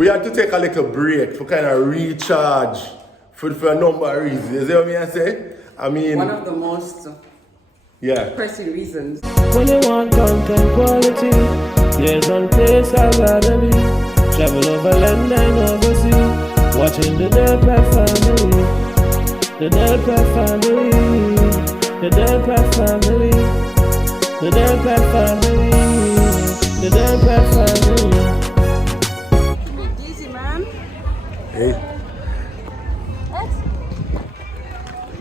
we had to take a little break for kind of recharge for a number of reasons. You see what I say? I mean, one of the most pressing reasons. When you want content quality, there's one place I'd rather be. Travel over land and overseas, watching the Delphi family. The Delphi family. The Delphi family. The Delphi family. The Delphi family. Easy, man. hey,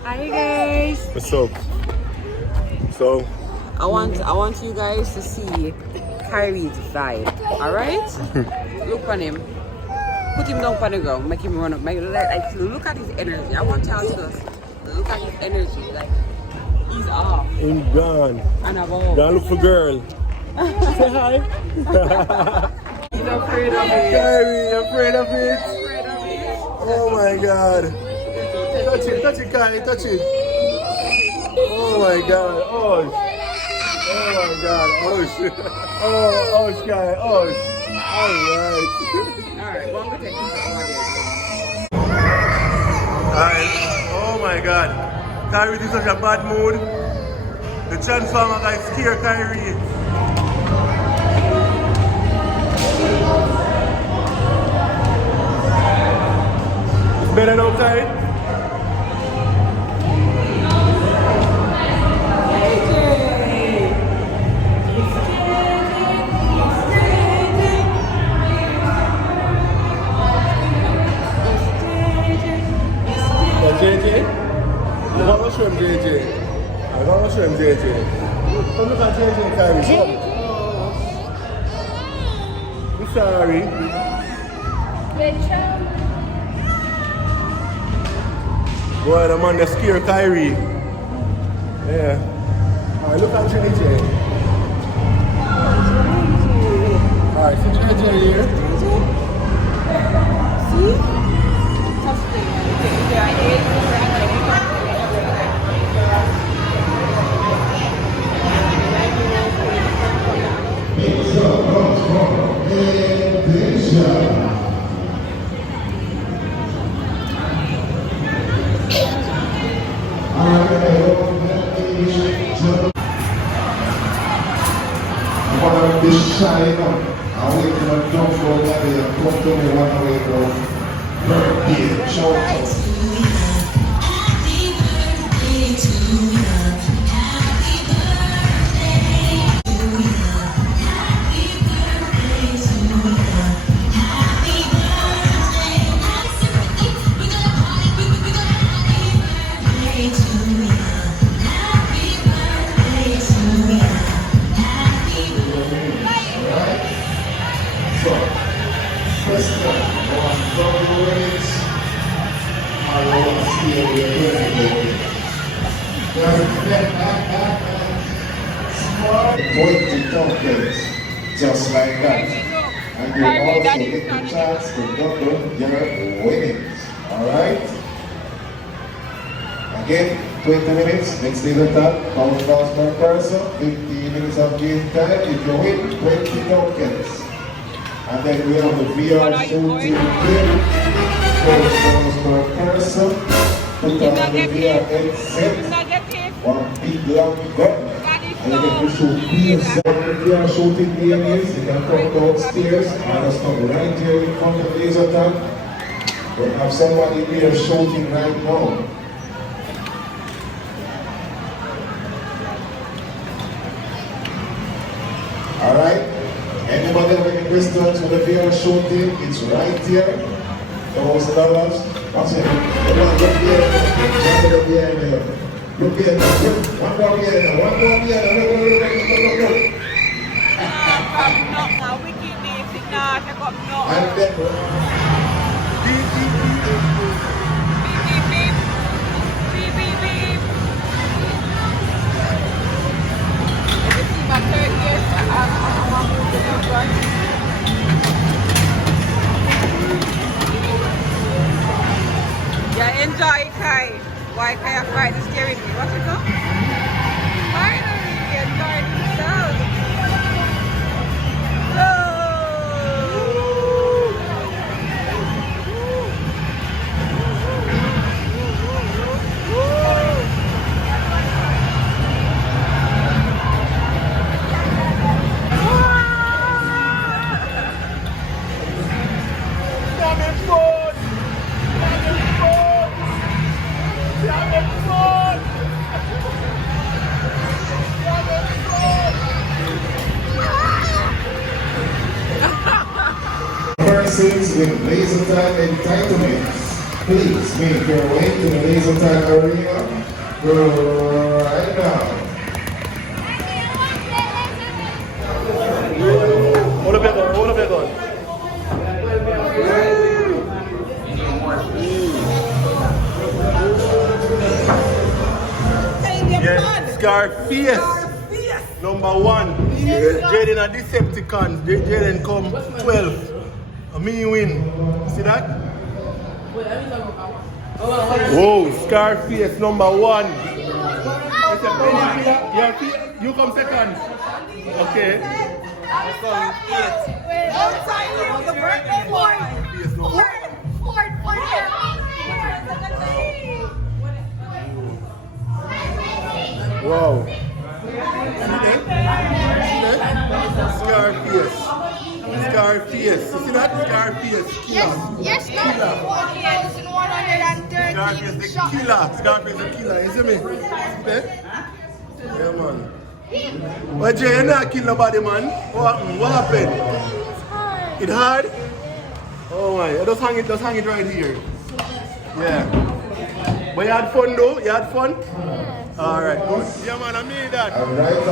Hi guys. what's up? So, I want you guys to see Kyrie's vibe. Alright? Look on him. Put him down on the ground. Make him run up. Look at his energy. I want y'all to just look at his energy. Like, he's off. I'm gone. And above. Gonna look for girl. Say hi. He's afraid of it. Kyrie, afraid of it. He's afraid of it. Oh my god. Touch it, Kyrie, touch it. Oh my god. Oh my god. Oh shit. Oh, Sky. Oh. Alright. Alright, one more take this over there. Alright. Oh my god. Kyrie is in such a bad mood. The transformer guy scared Kyrie. It's better outside. JJ? I'm gonna show him JJ. I'm gonna show him JJ. Come look at JJ, Kyrie. Come. I'm sorry. Boy, the man that scared Kyrie. Yeah. Alright, look at JJ. Alright, see JJ here. See? This shine up. I wait till I don't go that way and come to me one way from birthday. Shout out. Happy birthday to you. Happy birthday to you. Happy birthday to you. Happy birthday. Happy birthday. We're gonna party. We're gonna happy birthday to you. Happy birthday to you. So, first one, on double rates, I want to see if you're small 20 tokens, just like that. And you also get the chance to double your winnings. Alright? Again, 20 minutes, next day the top, £1,000 per person, 15 minutes of game time. If you win, 20 tokens. And then we have the VR shooting game, £4 per person, put on the VR headset, one big long gun, and you can shoot beams. What the VR shooting game is, you can come downstairs, and just come right here in front of the laser tag. We have somebody here shooting right now. Alright? Anybody have any questions for the VR shooting? It's right here. $1,000. What's it? Everyone look here. Look here. Look here. One more here. One more here. Look. And then Yeah, enjoy Kai. Why Kai have fried the steering wheel? What's it called? Finally, enjoy themselves. Oh. persons with laser tag entitlements, please make your way to the laser tag area right now. Hold up your gun, hold up your gun. Yes, Scarface. Number 1. Jaden a Decepticons. Jaden come 12. Me win. See that? Whoa, Scarface number 1. You come second. Okay. Wow. Scarface. Scarface. You see that? Scarface. Killer. Yes, Killer. 1,130 Scarface the killer. Scarface the killer. You see me? See that? Yeah, man. But Jay, you not kill nobody, man. What happened? What happened? It's hard. Oh my. Just hang it right here. Yeah. But you had fun though? You had fun? Alright, good. Yeah, man, I made that. Alright.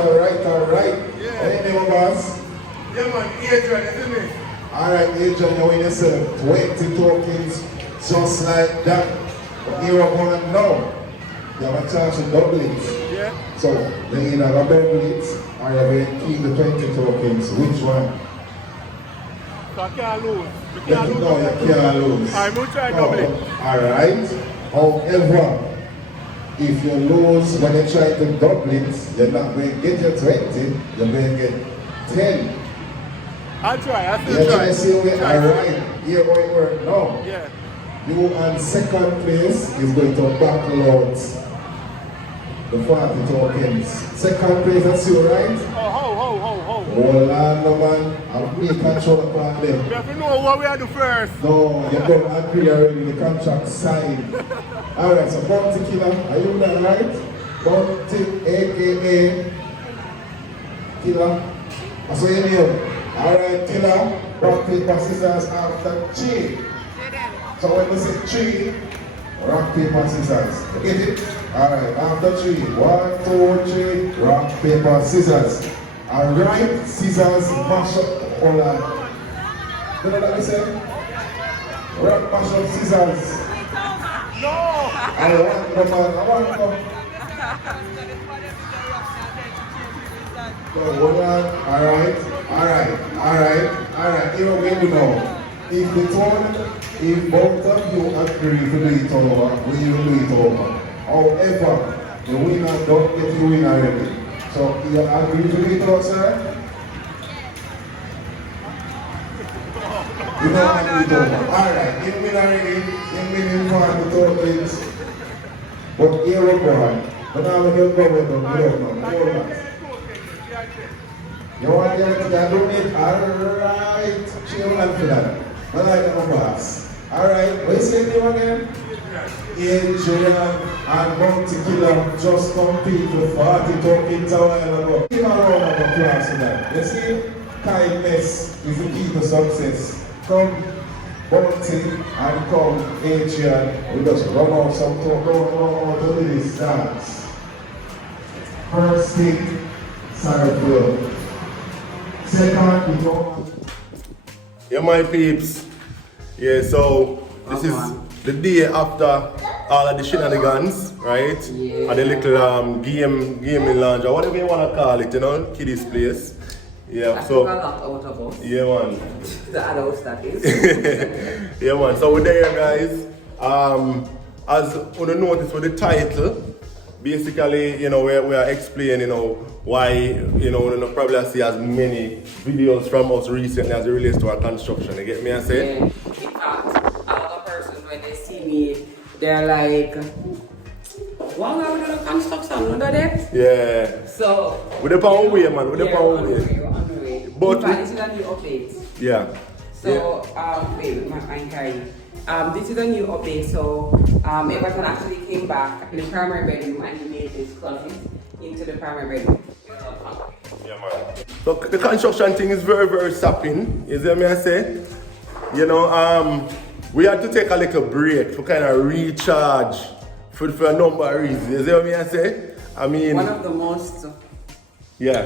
Yeah. Any name, boss? Yeah, man, Adrian, isn't it? Alright, Adrian, you win yourself 20 tokens just like that. But here we're going now. You have a chance to double it. Yeah. So, you either have a double it or you're going to keep the 20 tokens. Which one? So I can't lose. You No, you can't lose. Alright, we'll try double it. Alright. However, if you lose when you try to double it, you're not going to get your 20, you're going to get 10. I'll try. I'll You're still trying try. to see where alright, here how it works now. Yeah. You on second place is going to battle out the 40 tokens. Second place, that's you, right? Oh, ho. Hold on, no man. I'll be control upon them. We have to know what we have to do first. No, you don't agree already, the contract signed. Alright, so Bounty Killer, are you that right? Bounty, aka Killer. That's what you name. Alright, Killer, rock, paper, scissors after 3. So when we say 3, rock, paper, scissors. You get it? Alright, after 3. 1, 2, 3, rock, paper, scissors. Alright, scissors, mash up, hold on. You know what I said? Rock, mash up, scissors. No! I want to. So, hold on. Alright. Here we go now. If both of you agree to do it over, we will do it over. However, the winner don't get the winner already. So, you agree to do it over, sir? You don't agree to do it over. Alright, you win already. You win in one with all things. But here we go. But now we don't go with them. You want to get that? Don't need. Alright. Chill and for that. I like the boss. Alright. What's your name again? Adrian and Bounty Killer just compete with 40 tokens a while ago. Give a round of applause for that. You see, kindness is the key to success. Come Bounty and come Adrian. We just run out some talk, run out to this dance. First thing, sorry for second, we go. Yeah, my peeps. Yeah, so this is the day after all of the shenanigans, right? Yeah. And the little gaming lounge or whatever you want to call it, you know, kiddies place. Yeah, I so. took a lot out of us. Yeah, man. The adults, that is. Yeah, man. So we're there, guys. As on the notice for the title, basically, you know, we are explaining, you know, why, you know, we probably see as many videos from us recently as it relates to our construction. You get me? I say? Yeah. In fact, a lot of persons, when they see me, they're like, wow, we're doing construction, under that? Yeah. So, With the power way, man. With the power on the way. way, on the way. But In fact, this is a new update. Yeah. So, wait, my carry. This is a new update. So, Everton actually came back in the primary bedroom and he made this closet into the primary bedroom. Yeah, man. So the construction thing is very, very sapping. You see what I say? you know, we had to take a little break to kind of recharge for a number of reasons. You see what I say? I mean, one of the most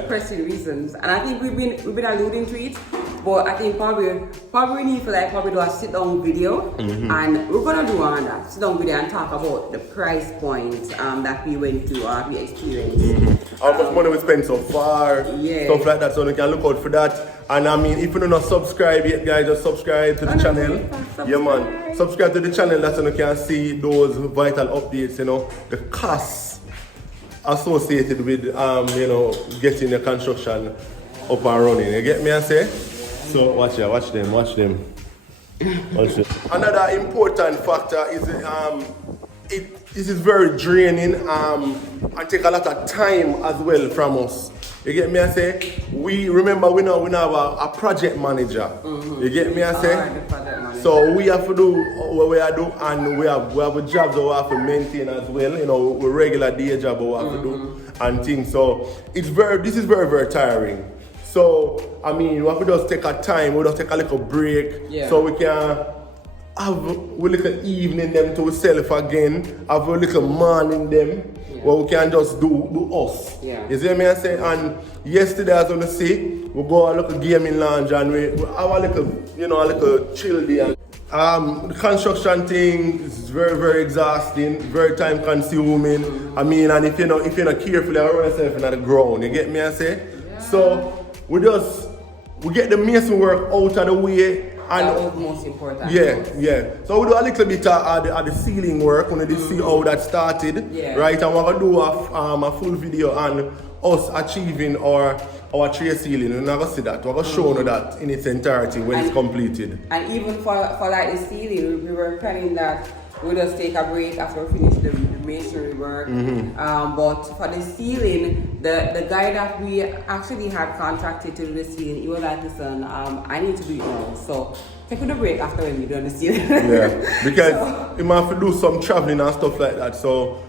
pressing reasons, and I think we've been alluding to it, but I think probably we need to do a sit down video, and we're gonna do a sit down video and talk about the price point that we went to or we experienced. How much money we spent so far, stuff like that, so you can look out for that. And I mean, if you're not subscribed yet, guys, just subscribe to the channel. Yeah, man. Subscribe to the channel, that's so you can see those vital updates, you know, the costs associated with, you know, getting the construction up and running. You get me, I say? So watch them. Another important factor is this is very draining and take a lot of time as well from us. You get me, I say? We now have a project manager. You get me, I say? So we have to do what we are doing, and we have a job that we have to maintain as well. You know, a regular day job that we have to do and things. So this is very, very tiring. So I mean, we have to just take a time, we just take a little break, so we can have a little evening them to ourselves again, have a little morning them, where we can just do us. You see me I say? And yesterday as I say, we go a little gaming lounge and we have a little, you know, a little chill day. The construction thing is very, very exhausting, very time consuming. I mean, and if you're not careful, you run yourself into the ground. You get me I say? So we get the mason work out of the way. And that was most important. So we do a little bit of the ceiling work. We need to see how that started, right? And we're gonna do a full video on us achieving our tray ceiling. We're not gonna see that. We're gonna show you that in its entirety when it's completed. And even for like the ceiling, we were planning that we'll just take a break after we finish the masonry work. But for the ceiling, the guy that we actually had contracted to do the ceiling, he was like, listen, I need to do it now. So take a break after when we do the ceiling. Because he might have to do some traveling and stuff like that. So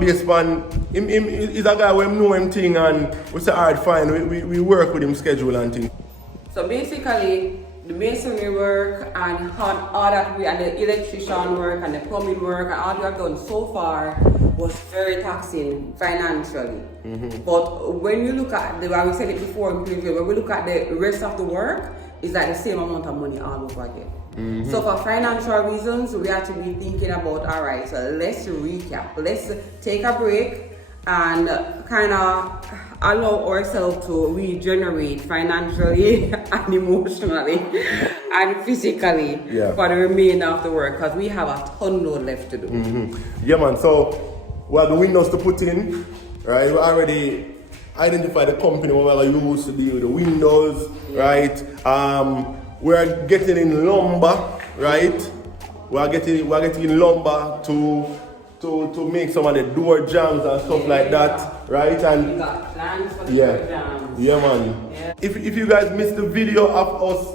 based on him, he's a guy who know him thing, and we say, alright, fine, we work with him schedule and things. So basically, the masonry work and all that and the electrician work and the plumbing work and all we have done so far was very taxing financially. But when you look at we said it before in preview, when we look at the rest of the work, it's like the same amount of money all over again. So for financial reasons, we have to be thinking about, all right, so let's recap. Let's take a break and kind of allow ourselves to regenerate financially and emotionally and physically for the remainder of the work, because we have a ton load left to do. Yeah, man. So we have the windows to put in, right? We already identified the company we are used to deal with the windows, right? We're getting in lumber, right? We're getting in lumber to make some of the door jams and stuff like that, right? And we got plans for the door jams. Yeah, man. If you guys missed the video of us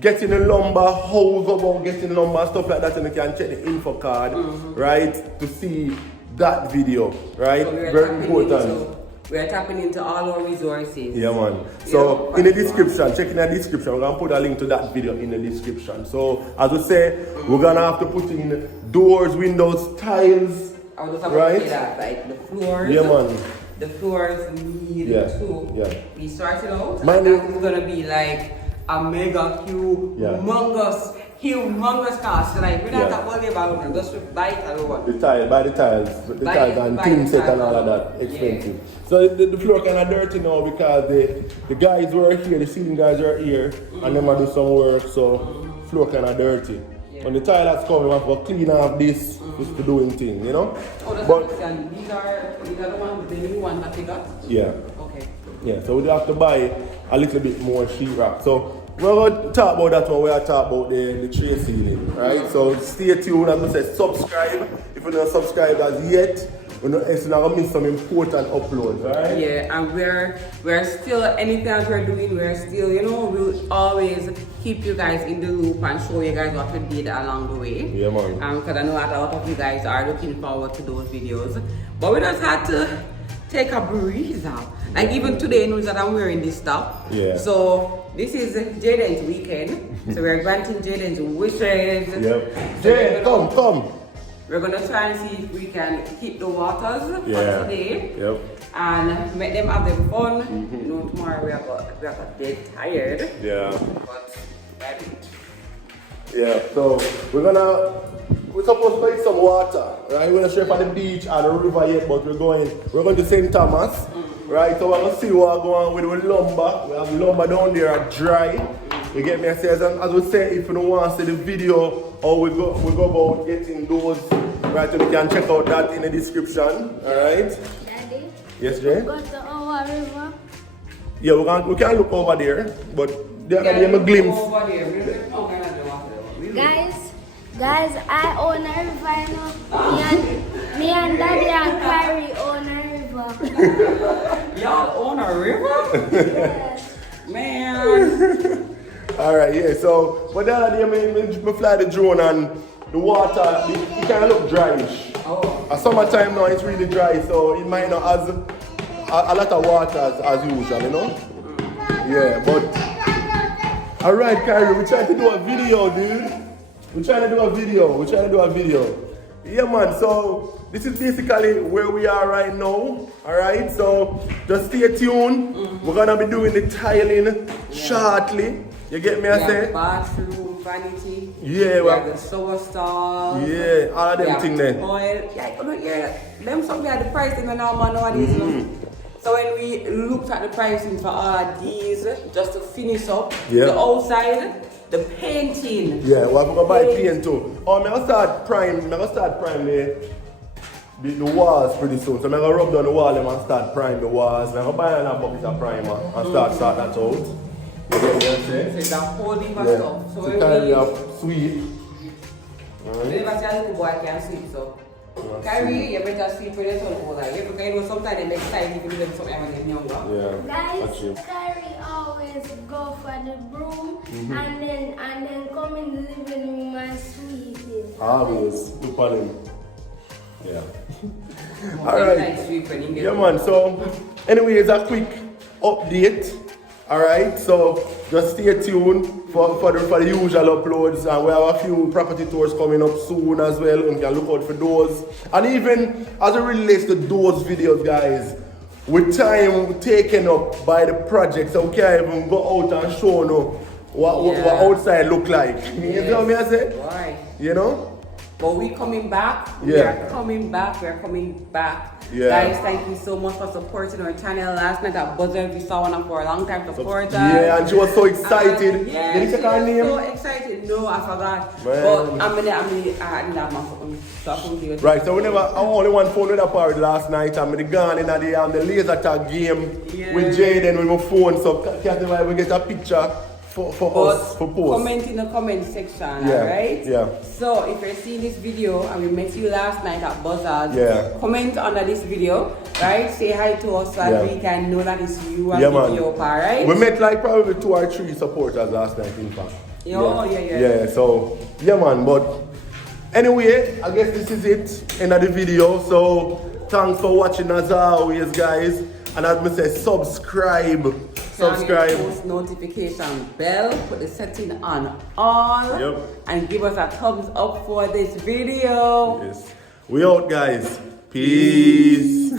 getting the lumber, how we go about getting lumber and stuff like that, and you can check the info card, right, to see that video, right? So very important. We're tapping into all our resources. Yeah, man. So in the description, check in the description. We're gonna put a link to that video in the description. So as we say, we're gonna have to put in doors, windows, tiles. I was just about to say that, like the floors. Yeah, man. The floors need to be sorted out. Man, that is gonna be like a mega humongous cost. Like we're not talking about just buy it alone. Buy the tiles and team set and all of that expensive. So the floor kind of dirty now because the guys were here, the ceiling guys are here, and them do some work, so floor kind of dirty. When the tile has come, we have to clean off this just to doing things, you know. But these are the ones, the new ones that we got. Yeah. Okay. Yeah. So we do have to buy a little bit more sheetrock. So we're going to talk about that when we are talking about the tray ceiling, right? So stay tuned. I'm going to say subscribe. If you're not subscribed as yet, you're not going to miss some important uploads, right? Yeah, and we're still, anything that we're doing, we're still, you know, we'll always keep you guys in the loop and show you guys what we did along the way. Yeah, man. Because I know that a lot of you guys are looking forward to those videos. But we just had to take a breather. Like even today, you know that I'm wearing this stuff. Yeah. So This is Jaden's weekend, so we're granting Jaden's wishes. Yep. Jaden, come. We're gonna try and see if we can keep the waters for today. Yep. And make them have them fun. You know, tomorrow we are dead tired. Yeah. But ready. Yeah, so we're supposed to take some water, right? We're not sure if at the beach or the river yet, but we're going to St. Thomas, right? So we're gonna see what we're going with lumber. We have lumber down there dry. You get me? I say, as we say, if you don't want to see the video or we go about getting those, right? So you can check out that in the description. Alright? Daddy, Yes, Jay? go to our river. Yeah, we can look over there, but there can be a glimpse. Over there. Guys, I own a river, you know. Me and Daddy and Carrie own a river. Y'all own a river? Yes. Man. Alright, yeah, so but the other day we fly the drone and the water, it kind of look dryish. Oh. At summertime now it's really dry, so it might not have a lot of water as usual, you know? Yeah, but alright, Kyrie, we're trying to do a video, dude. We're trying to do a video. Yeah, man, so this is basically where we are right now. Alright, so just stay tuned. We're gonna be doing the tiling shortly. You get me, I say? Bathroom, vanity. Yeah, we have the shower stall. Yeah, all of them things there. Oil. Yeah, you know, yeah, them something at the pricing nowadays. You know? So when we looked at the pricing for all of these, just to finish up the outside, the painting. Yeah, we're gonna buy paint too. Oh, I'm gonna start prime the walls pretty soon. So I'm gonna rub down the wall and start prime the walls. I'm gonna buy another bucket of primer and start that out. You get what I'm saying? So it's a whole heap of stuff. So to carry up sweep. Whenever a little boy can sleep, so Kyrie, you better sleep when it's all over. You know, sometimes they make time if you do them something when they're younger. Yeah. Guys, Carrie always go for the broom and then come in the living room and sweep it. Always. Look at him. Yeah. Alright. Yeah, man. So, anyways, a quick update. Alright, so just stay tuned for the usual uploads, and we have a few property tours coming up soon as well, and you can look out for those. And even as it relates to those videos, guys, with time taken up by the project, so we can't even go out and show what outside look like. You know what I say? Right. You know? But we coming back. Yeah. We are coming back. Yeah. Guys, thank you so much for supporting our channel. Last night at Buzzer, we saw one for a long time support us. Yeah, and she was so excited. Yeah, Did you check her name? so excited. No, I forgot. Man. But I didn't have my phone. So I couldn't do it. Right, so I only one phone with a party last night. I'm gone in the laser tag game with Jaden with my phone. So we get a picture for us for post. Comment in the comment section, alright? Yeah. So if you're seeing this video and we met you last night at Buzzard, comment under this video, right? Say hi to us so that we can know that it's you and video, alright? We met like probably 2 or 3 supporters last night, in fact. Yeah, so yeah, man. But anyway, I guess this is it, end of the video. So thanks for watching as always, guys. And as I say, subscribe. Post notification bell, put the setting on all, and give us a thumbs up for this video. Yes. We out, guys. Peace.